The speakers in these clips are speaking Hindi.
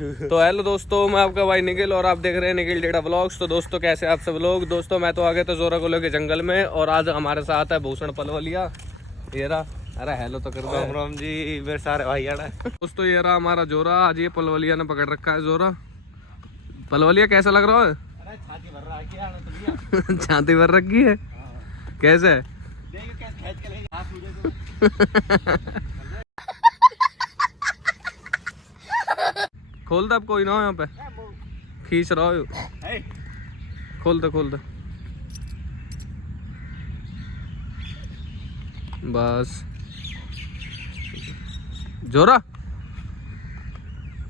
तो हेलो दोस्तों, मैं आपका भाई निखिल और आप देख रहे हैं निखिल डेटा व्लॉग्स। तो दोस्तों कैसे आप सब लोग। दोस्तों मैं तो आ गया था जोरा को लेके जंगल में और आज हमारे साथ है भूषण पलवलिया। ये रहा, अरे हेलो तो कर दो। राम राम जी मेरे सारे भाई यार। दोस्तों ये रहा हमारा जोरा। आज ये पलवलिया ने पकड़ रखा है जोरा। पलवलिया कैसा लग रहा है? छाती भर रहा है क्या? छाती भर रखी है। कैसे खोल दे, अब कोई ना हो यहाँ पे, खींच रहा हो। खोल दे बस। जोरा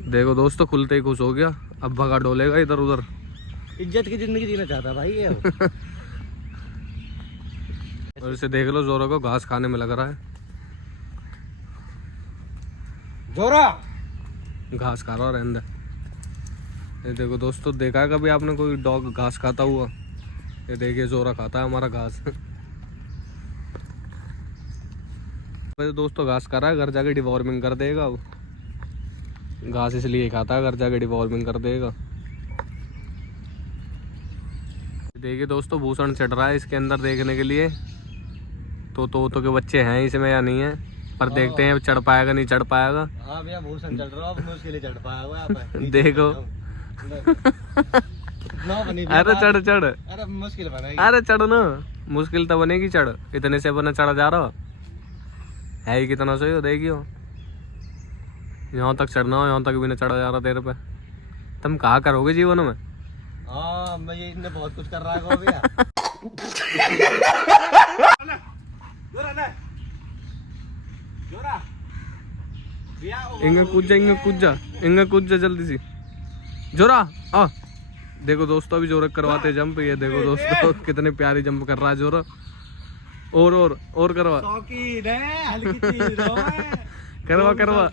देखो दोस्तों, खुलते ही खुश हो गया। अब भगा डोलेगा इधर उधर। इज्जत की जिंदगी जीना चाहता भाई ये। और इसे देख लो, जोरा को घास खाने में लग रहा है। जोरा घास खा रहा है अंदर। ये देखो दोस्तों, देखा है कभी आपने कोई डॉग घास खाता हुआ? ये देखिए जोरा खाता है हमारा घास। दोस्तों घास खा रहा है, घर जाके डिवॉर्मिंग कर देगा। अब घास इसलिए खाता है, घर जाके डिवॉर्मिंग कर देगा। देखिए दोस्तों, भूषण चढ़ रहा है इसके अंदर देखने के लिए। तो के बच्चे हैं इसमें या नहीं है, पर देखते हैं चढ़ पाएगा नहीं चढ़ पाएगा। हाँ भैया भूषण चढ़ रहा है, मुश्किल ही चढ़ पाएगा यहाँ पे। देखो अरे चढ़। अरे मुश्किल बनेगी। अरे चढ़ ना, मुश्किल तो बनेगी। चढ़ इतने से बना चढ़ा जा रहा है ही कितना सही हो। देखियो यहाँ तक चढ़ना हो, यहाँ तक भी नहीं चढ़ा जा रहा तेरे पे। तुम कहा करोगे जीवन में? हाँ मैं ये इनने बहुत कुछ कर रहा है भैया। इंगे कूद जा जल्दी सी। जोरा आ देखो दोस्तों, अभी जोरा करवाते जंप। ये देखो दोस्तों कितने प्यारी जंप कर रहा है जोरा। और करवा करवा।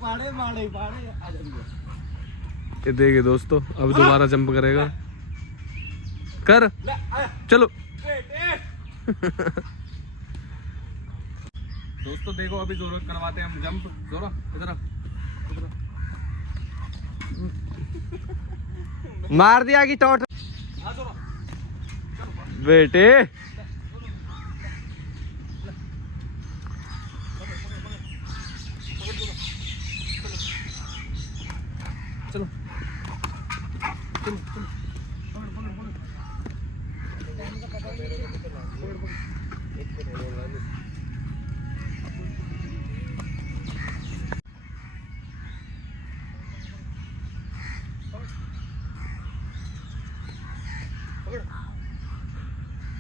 ये देखिए दोस्तों, अब दोबारा जंप करेगा। कर चलो। दोस्तों देखो, अभी जोरा करवाते हैं हम जंप। जोरा इधर मार दिया कि टॉट बेटे। चलो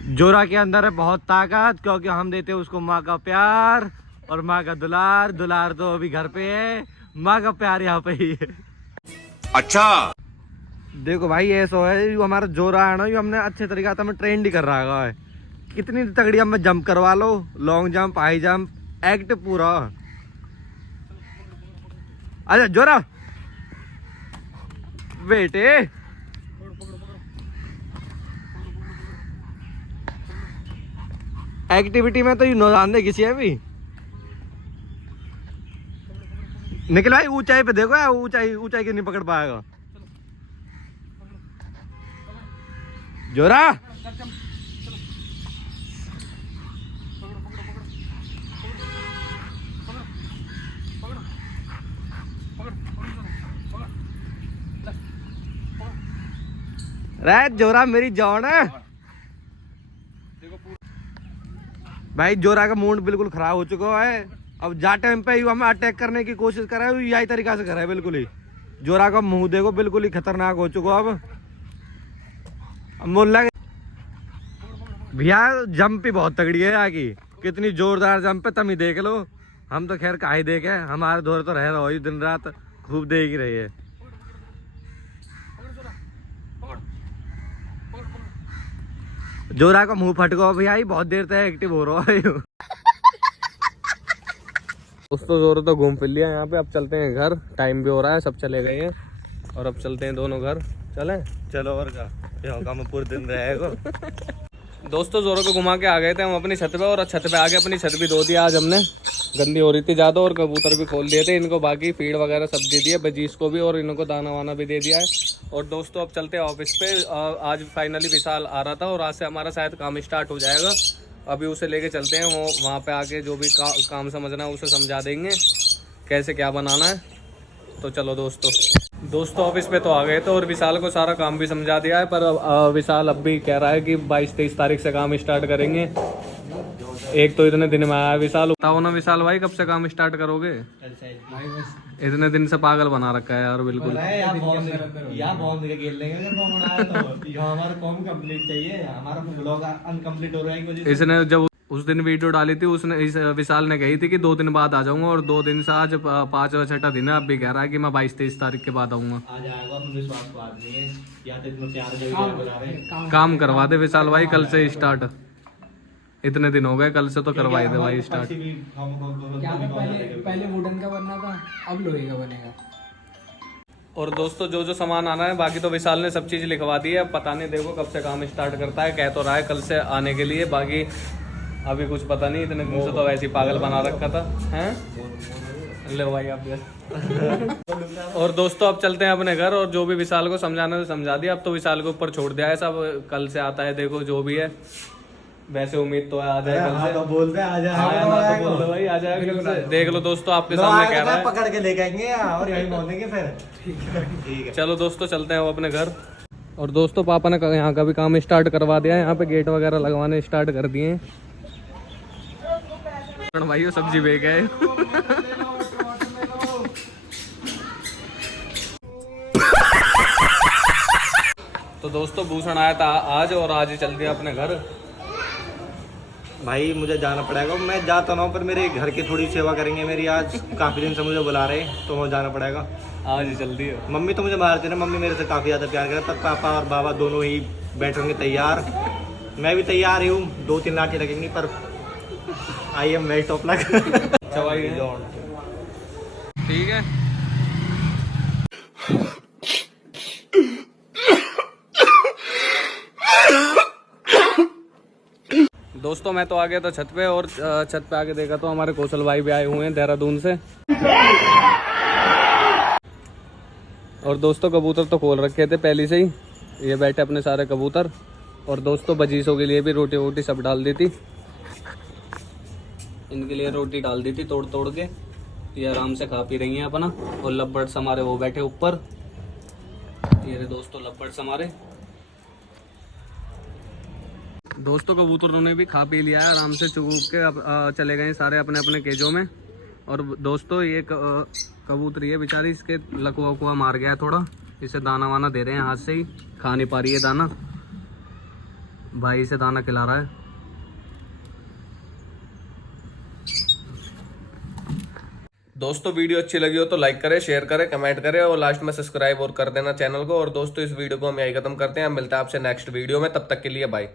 जोरा के अंदर है बहुत ताकत, क्योंकि हम देते हैं उसको माँ का प्यार और माँ का दुलार। दुलार तो अभी घर पे है, माँ का प्यार यहाँ पे ही है। अच्छा देखो भाई ऐसा है, जो हमारा जोरा है ना, जो हमने अच्छे तरीके से हमें ट्रेंड ही कर रहा है। कितनी तगड़ी हमें जंप करवा लो, long jump, high jump, act पूरा। अच्छा जोरा बेटे, एक्टिविटी में तो यू नुकसान दे किसी है भी। निकल भाई ऊंचाई पे देखो यार, ऊंचाई क्यों नहीं पकड़ पाएगा जोरा। रे जोरा मेरी जान है भाई। जोरा का मूड बिल्कुल खराब हो चुका है। अब जा टाइम पे हमें अटैक करने की कोशिश कर रहा है, यही तरीका से कर रहा है बिल्कुल ही। जोरा का मुंह देखो, बिल्कुल ही खतरनाक हो चुका। अब बोल रहा भैया जंप ही बहुत तगड़ी है आगे, कितनी जोरदार जंप है, तुम ही देख लो। हम तो खैर काहे देखे, हमारे दौर तो रह रहा हो दिन रात, खूब देख ही रही है। जोरा का मुंह फट गया भैया, बहुत देर तक एक्टिव हो रहा है। दोस्तों जोरा तो घूम फिर लिया यहाँ पे। अब चलते हैं घर, टाइम भी हो रहा है, सब चले गए हैं और अब चलते हैं दोनों घर। चलें? चलो और का काम पूरे दिन रहेगा। दोस्तों जोरों को घुमा के आ गए थे हम अपनी छत पे, और छत पे आके अपनी छत भी धो दिया आज हमने। गंदी हो रही थी ज़्यादा और कबूतर भी खोल दिए थे इनको, बाकी फीड वगैरह सब दे दिया बजीज को भी और इनको दाना वाना भी दे दिया है। और दोस्तों अब चलते हैं ऑफिस पे। आज फाइनली विशाल आ रहा था और आज से हमारा शायद काम स्टार्ट हो जाएगा। अभी उसे लेके चलते हैं, वो वहाँ पे आके जो भी काम समझना है उसे समझा देंगे कैसे क्या बनाना है। तो चलो दोस्तों ऑफिस पे तो आ गए थे और विशाल को सारा काम भी समझा दिया है, पर विशाल अब भी कह रहा है कि 22-23 तारीख से काम स्टार्ट करेंगे। एक तो इतने दिन में आया विशाल। बताओ ना विशाल भाई कब से काम स्टार्ट करोगे? इतने दिन से पागल बना रखा है यार बिल्कुल। इसने जब उस दिन वीडियो डाली थी उसने विशाल ने कही थी कि 2 दिन बाद आ जाऊंगा और 2 दिन से आज 5वां-6वां दिन है। अब भी कह रहा है कि मैं 22-23 तारीख के बाद आऊंगा। काम करवा दे विशाल भाई कल से स्टार्ट। इतने दिन हो गए, कल से तो करवा ही दे भाई स्टार्ट। पहले वुडन का बनना था, अब लोहे का बनेगा। और दोस्तों जो सामान आना है बाकी तो विशाल ने सब चीज़ लिखवा दी है। अब पता नहीं देखो कब से काम स्टार्ट करता है। कह तो रहा है कल से आने के लिए, बाकी अभी कुछ पता नहीं। इतने दिन से तो वैसे ही पागल बना रखा था हैं। ले भाई आप और दोस्तों अब चलते हैं अपने घर और जो भी विशाल को समझाना था समझा दिया। अब तो विशाल के ऊपर छोड़ दिया है सब, कल से आता है देखो जो भी है। वैसे उम्मीद तो है आ जाए कल से। तो बोलते आ जाए तो बोल दो भाई आ जाएगा कल से। देख लो दोस्तों आपके सामने कह रहा है, पकड़ के लेके आएंगे और यहीं बोलेंगे फिर। ठीक है चलो दोस्तों चलते हैं अपने घर। और दोस्तों पापा ने यहाँ का भी काम स्टार्ट करवा दिया है। यहाँ पे गेट वगैरह लगवाने स्टार्ट कर दिए हैं। भाई वो सब्जी बेच गए। तो दोस्तों भूषण आया था आज और आज ही चल दिया अपने घर। भाई मुझे जाना पड़ेगा, मैं जाता ना हूँ पर मेरे घर की थोड़ी सेवा करेंगे मेरी। आज काफ़ी दिन से मुझे बुला रहे तो मुझे जाना पड़ेगा। आज ही चल दी है। मम्मी तो मुझे मारती है ना, मम्मी मेरे से काफ़ी ज़्यादा प्यार करते, पर पापा और बाबा दोनों ही बैठेंगे तैयार। मैं भी तैयार ही हूँ, 2-3 लाठी लगेंगी पर I am waste of luck. ठीक है दोस्तों मैं तो आ गया था छत पे और छत पे आके देखा तो हमारे कौशल भाई भी आए हुए हैं देहरादून से। और दोस्तों कबूतर तो खोल रखे थे पहले से ही, ये बैठे अपने सारे कबूतर। और दोस्तों बजीसों के लिए भी रोटी वोटी सब डाल दी थी, इनके लिए रोटी डाल दी थी तोड़ तोड़ के। ये आराम से खा पी रही हैं अपना। और लब्बर्ड्स हमारे वो बैठे ऊपर, ये दोस्तों लब्बर्ड्स हमारे। दोस्तों कबूतरों ने भी खा पी लिया है आराम से, चुग के अब चले गए सारे अपने अपने केजों में। और दोस्तों ये कबूतरी है बेचारी, इसके लकवा वकवा मार गया है थोड़ा, इसे दाना वाना दे रहे हैं हाथ से ही, खा नहीं पा रही है दाना, भाई इसे दाना खिला रहा है। दोस्तों वीडियो अच्छी लगी हो तो लाइक करें, शेयर करें, कमेंट करें और लास्ट में सब्सक्राइब और कर देना चैनल को। और दोस्तों इस वीडियो को हम यही खत्म करते हैं, मिलते हैं आपसे नेक्स्ट वीडियो में, तब तक के लिए बाय।